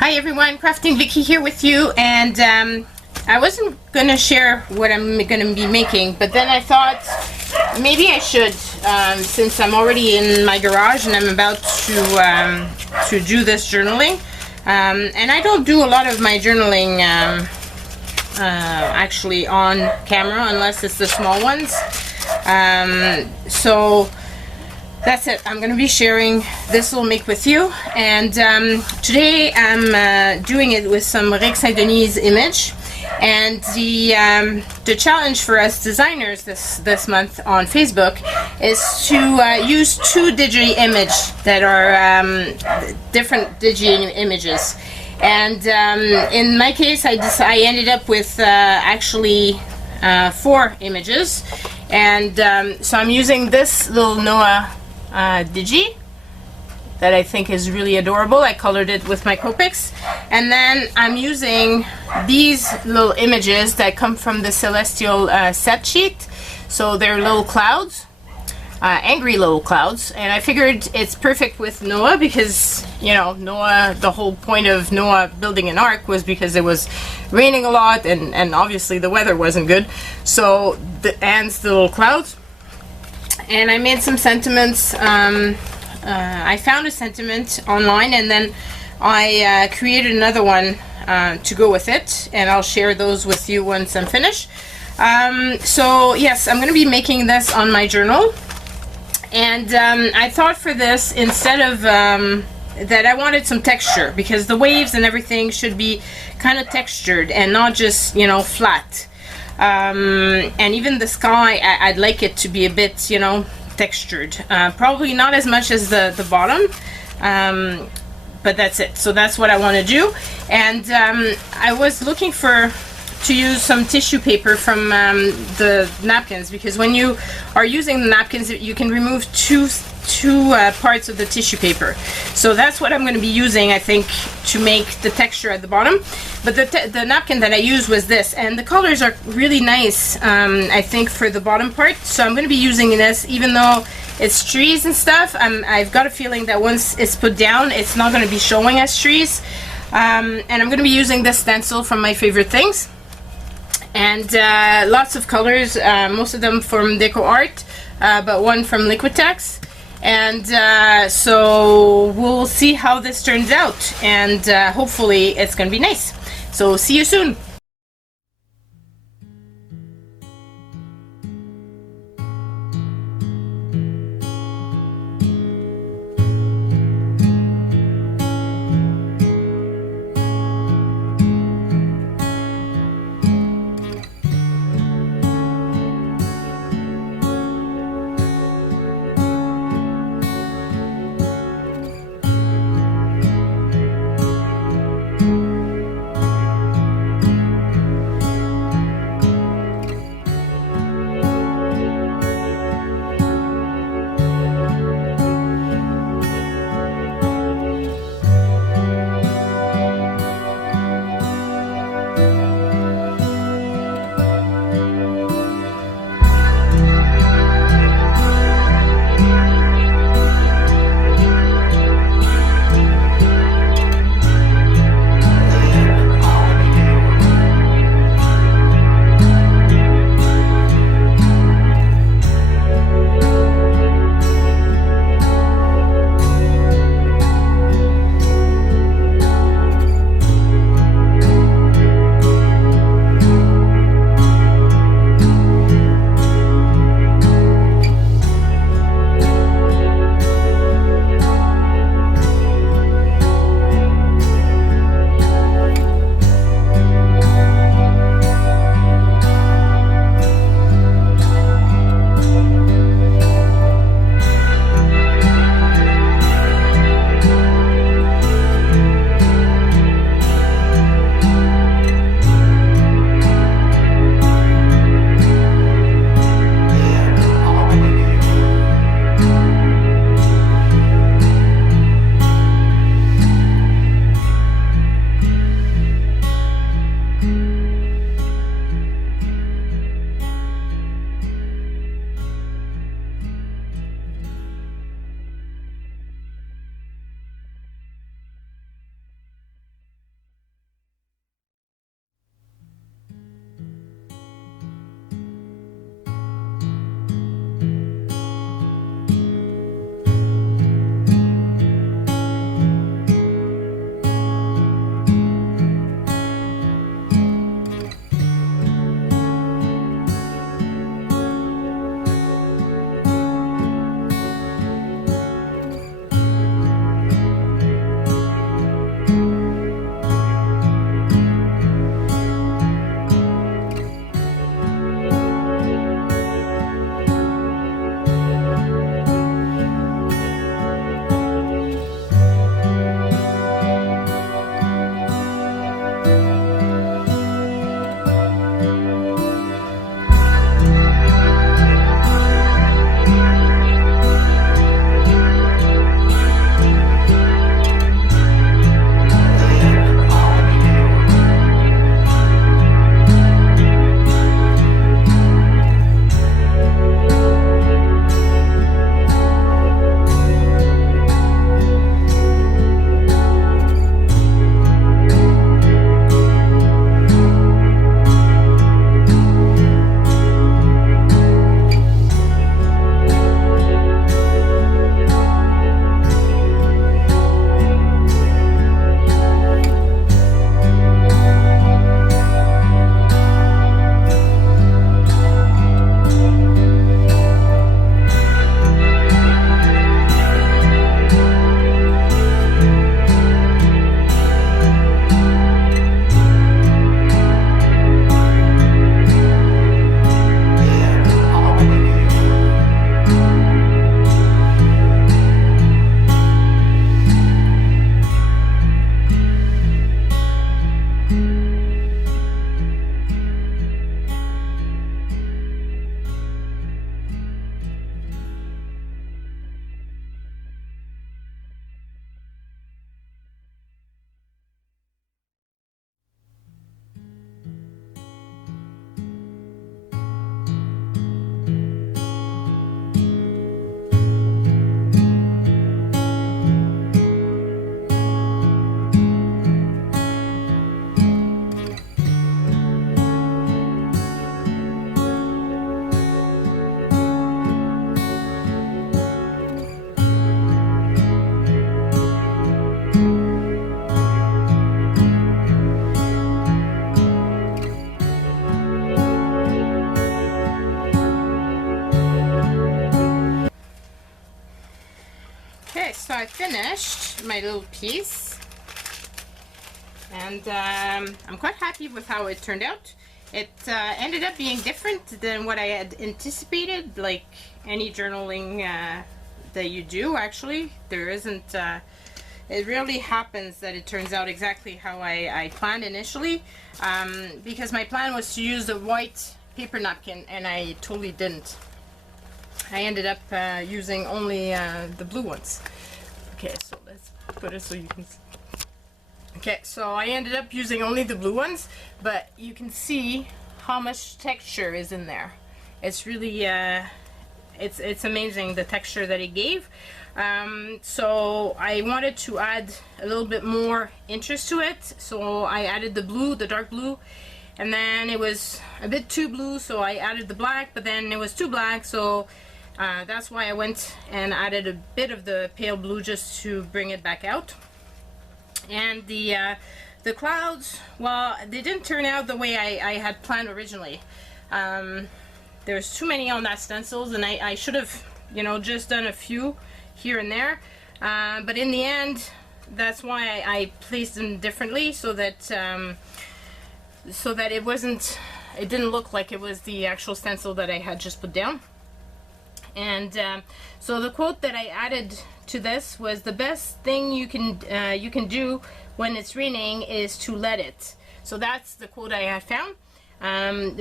Hi everyone, Crafting Vicky here with you, and I wasn't gonna share what I'm gonna be making, but then I thought maybe I should, since I'm already in my garage and I'm about to do this journaling. And I don't do a lot of my journaling actually on camera unless it's the small ones. So that's it. I'm going to be sharing this little make with you, and today I'm doing it with some Rick Saint Denis image. And the challenge for us designers this month on Facebook is to use two digi image that are different digi images. And in my case, I ended up with actually 4 images, and so I'm using this little Noah digi that I think is really adorable. I colored it with my Copics, and then I'm using these little images that come from the Celestial set sheet. So they're little clouds, angry little clouds, and I figured it's perfect with Noah because, you know, Noah, the whole point of Noah building an ark was because it was raining a lot, and obviously the weather wasn't good. So the little clouds. And I made some sentiments. I found a sentiment online, and then I created another one to go with it, and I'll share those with you once I'm finished. So yes, I'm going to be making this on my journal, and I thought for this, instead of that, I wanted some texture because the waves and everything should be kind of textured and not just, you know, flat. And even the sky, I'd like it to be a bit, you know, textured. Probably not as much as the bottom, but that's it. So that's what I want to do. And I was looking to use some tissue paper from the napkins, because when you are using the napkins, you can remove two parts of the tissue paper. So that's what I'm going to be using, I think, to make the texture at the bottom. But the napkin that I used was this, and the colors are really nice, I think, for the bottom part. So I'm going to be using this, even though it's trees and stuff. I've got a feeling that once it's put down, it's not going to be showing as trees. And I'm going to be using this stencil from My Favorite Things, and lots of colors, most of them from Deco Art, but one from Liquitex. And so we'll see how this turns out, and hopefully it's gonna be nice. So see you soon. so I finished my little piece, and I'm quite happy with how it turned out. It ended up being different than what I had anticipated, like any journaling that you do. Actually, there isn't, it rarely happens that it turns out exactly how I planned initially, because my plan was to use the white paper napkin, and I totally didn't. I ended up using only the blue ones. Okay, so let's put it so you can see. Okay, so I ended up using only the blue ones, but you can see how much texture is in there. It's really, it's amazing the texture that it gave. So I wanted to add a little bit more interest to it, so I added the blue, the dark blue, and then it was a bit too blue, so I added the black, but then it was too black, so that's why I went and added a bit of the pale blue just to bring it back out. And the clouds, well, they didn't turn out the way I had planned originally. There's too many on that stencils, and I should have, you know, just done a few here and there. But in the end, that's why I placed them differently, so that it didn't look like it was the actual stencil that I had just put down. And so the quote that I added to this was, the best thing you can do when it's raining is to let it. So that's the quote I have found.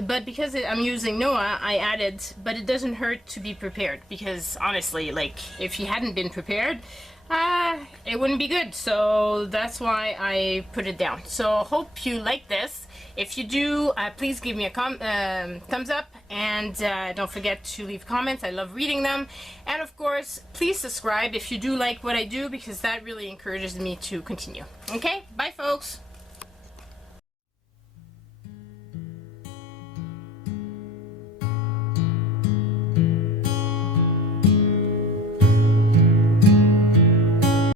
But because I'm using Noah, I added, but it doesn't hurt to be prepared, because honestly, like, if you hadn't been prepared, it wouldn't be good. So that's why I put it down. So hope you like this. If you do, please give me a thumbs up, and don't forget to leave comments. I love reading them. And of course, please subscribe if you do like what I do, because that really encourages me to continue. Okay, bye folks.